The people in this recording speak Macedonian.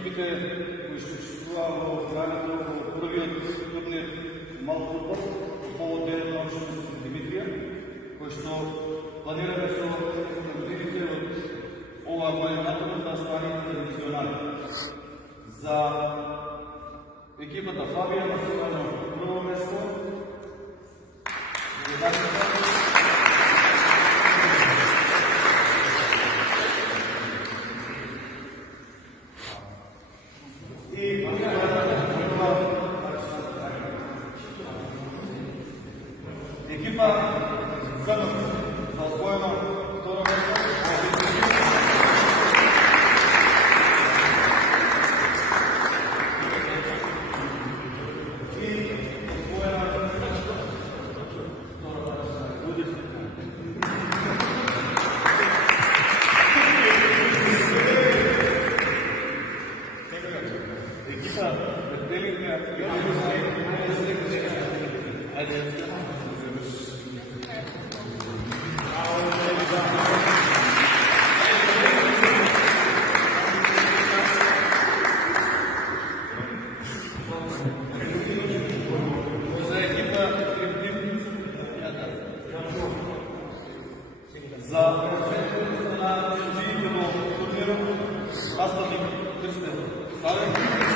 екипите, кои ще учествува во времето во првиот турнир мал футбол по повод Денот на општината Свети Димитрија, кој што планираме со годините од оваа година натаму да станат традиционални. За екипата Фабија на прво место, екипа Крнов за освоено второ место. Екипа за на турнирот наставник Крстен Славен.